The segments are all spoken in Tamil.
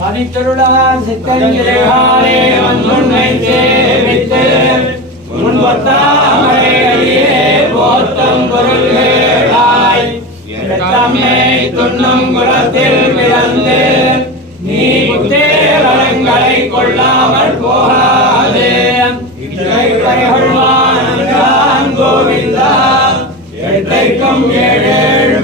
பதித்தருளார் சித்தஞ்சலிகாலே வந்துன்னை சேவித்து முன்பத்தாமரை போத்தம் பொருள்களாய். தம்மை துண்ணும் குலத்தில் பிறந்து நீ புத்தேவரங்களை கொள்ளாமல் போகாதே. கோவிந்தா எட்டைக்கும் ஏழேழு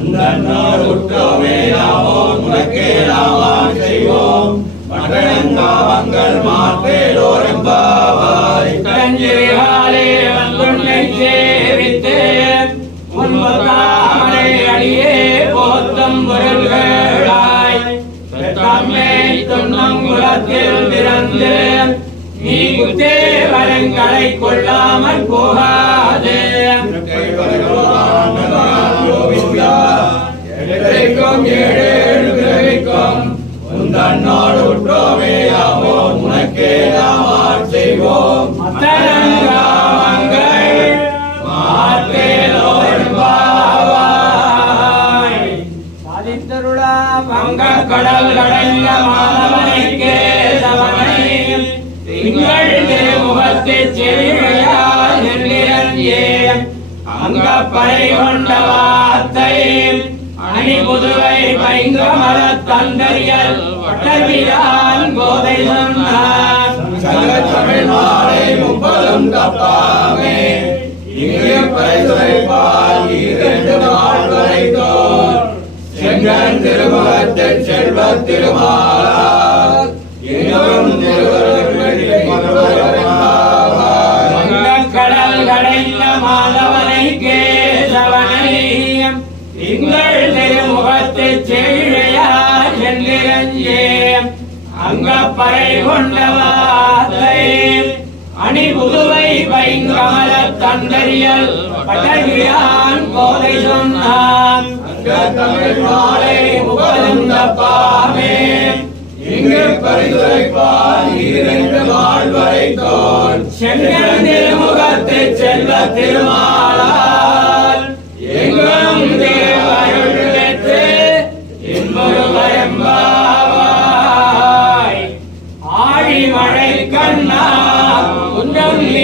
உந்தன்னோர் உற்றோமே நாமோம் உனக்கே நாமான் செய்வோம் மற்றங்கள் மாற்றேலோரெம்பாவாய் கஞ்சரிகாலே வந்துன்னை சேவித்து உன்பதாமரை அடியே போத்தம் பொருள்களாய் தம்மை துண்ணும் பிறந்து நீ குத்தே வரங்களை கொள்ளாமல் போகாதே. உந்தன்னோடு உற்றோமே ஆவோம் உனக்கே நாம் செய்வோம் கடல் கடைந்த மாணவனை கேசவனை திங்கள் திருமுகத்து செவிமையால் நெல்லிரஞ்சியே கொண்ட அணி புதுவை பைங்கமல தந்தரியல் பட்டவிரான் கோதை சொன்னார் தமிழ் மாலை முப்பதும் தப்பாமே. இங்கே பரிசுரைப்பால் இரண்டு நாள் செங்கன் செல்வ திங்கள் திருமுகத்து செழிழையார் செல்லிரஞ்சே அங்க அணி புதுவை பைங்கமல தந்தரியல் பட்டகிரியான் கோதை சொன்னான். தமிழ் மாலை முப்பதும் தப்பாமே இங்கே பரிசுரைப்பால் இரண்டு நாள் வரை திருமுகத்து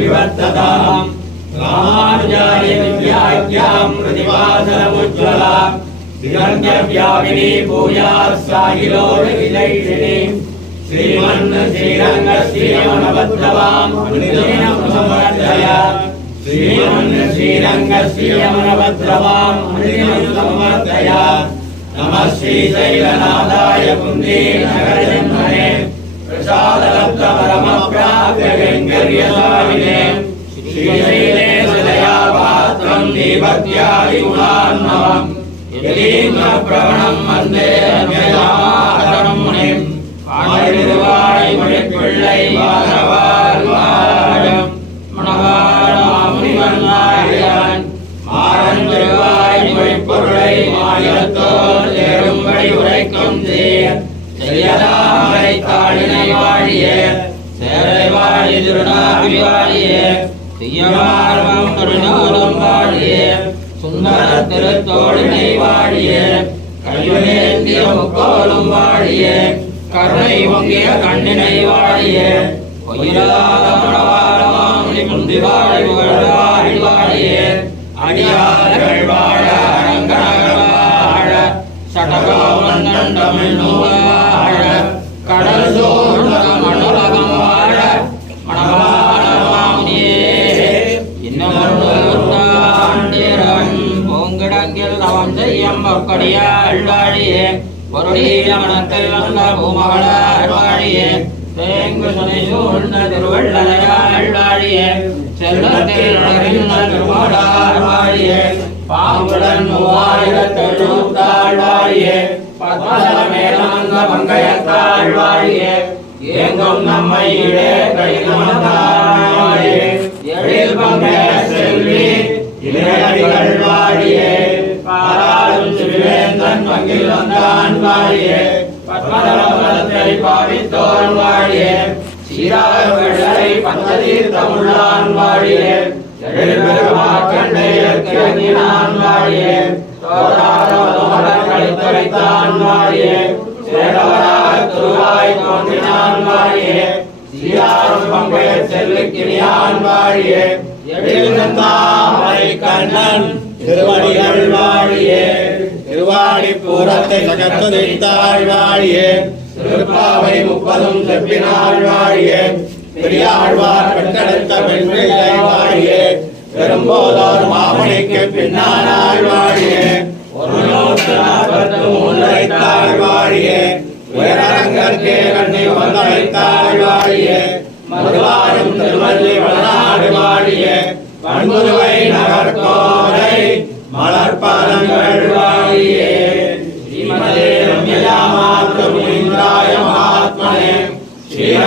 विवर्तताम् रामानुजाय विद्याख्याम् प्रतिपासनमुज्ज्वला विरङ्गव्यापिनी भूयात् साहिलोरविलैषिणी श्रीमन् श्रीरङ्गश्रीयमनभद्रवाम् समर्थय श्रीमन् श्रीरङ्गश्रीयमनभद्रवाम् समर्थय नमः श्रीशैलनाथाय कुन्दे नगरजन्मने प्रसादलब्धपरमप्र परमप्राप्य गङ्गर्यसारिणे श्रीशैले सदया पात्रम् दीपत्यादिगुणान्नवम् यदीन्द्रप्रवणम् वन्दे रम्यजामातरम् मुनिम् ஆழ்வாய் மொழிப்பிள்ளை வாழவாள் வாழும் மணவாழாமுனிவன் வாழியான் மாறன் பெருவாய் மொழிப்பொருளை மாநிலத்தோர் தேரும்படி உரைக்கும் சேர் செய்யலாமரை தாளினை வாழிய சேரை வாழி திருநாவி வாழிய. செய்யமார்வம் கருணாலம் வாழிய. சுந்தர திருத்தோழினை வாழிய. கல்வனேந்திய முக்கோலும் வாழிய. கருணை கண்ணினை வாழி அடியார்கள் வாழ சடகோமன் தமிழ் கடல் சூழ்ந்த செய்யம் பொற்கொடியாள் வாழியே பொருளீல மனத்தில் வந்த தேங்கு சுனை சூழ்ந்த செல்வத்தில் பாம்புடன் நம்மை இடே கைநமந்தாயே எழில் செல்வி இளையடிகள் வாழியே சிவேந்தன் பங்கில் வந்தான் வாழியே. பத்மதளத்தை பாவித்தோன் வாழியே. சீராக வெள்ளரை வாழியே. வாழியே. கழித்துரைத்தான் வாழியே. சேடவராக துருவாய் தோன்றினான் வாழியே. சீராரும் செல்லுக்கினியான் வாழியே. எழில் கண்ணன் திருவடிகள் வாழியே. திருவாடி பூரத்தை சகத்துதித்தாள் வாழியே திருப்பாவை முப்பதும் செப்பினாள் வாழியே பெரியாழ்வார் பெற்றெடுத்த பெண் வாழியே பெரும்போதோர் மாமணிக்கு பின்னானாள் வாழியே ஒரு நூற்று நாற்பத்து மூன்றை வாழியே உயரங்கற்கே கண்ணி வந்தழைத்தாள் வாழியே மதுவாரும் திருவள்ளி வளநாடு வாழியே பண்புதுவை நகர்கோதை மலர்பாதங்கள் வாழியே.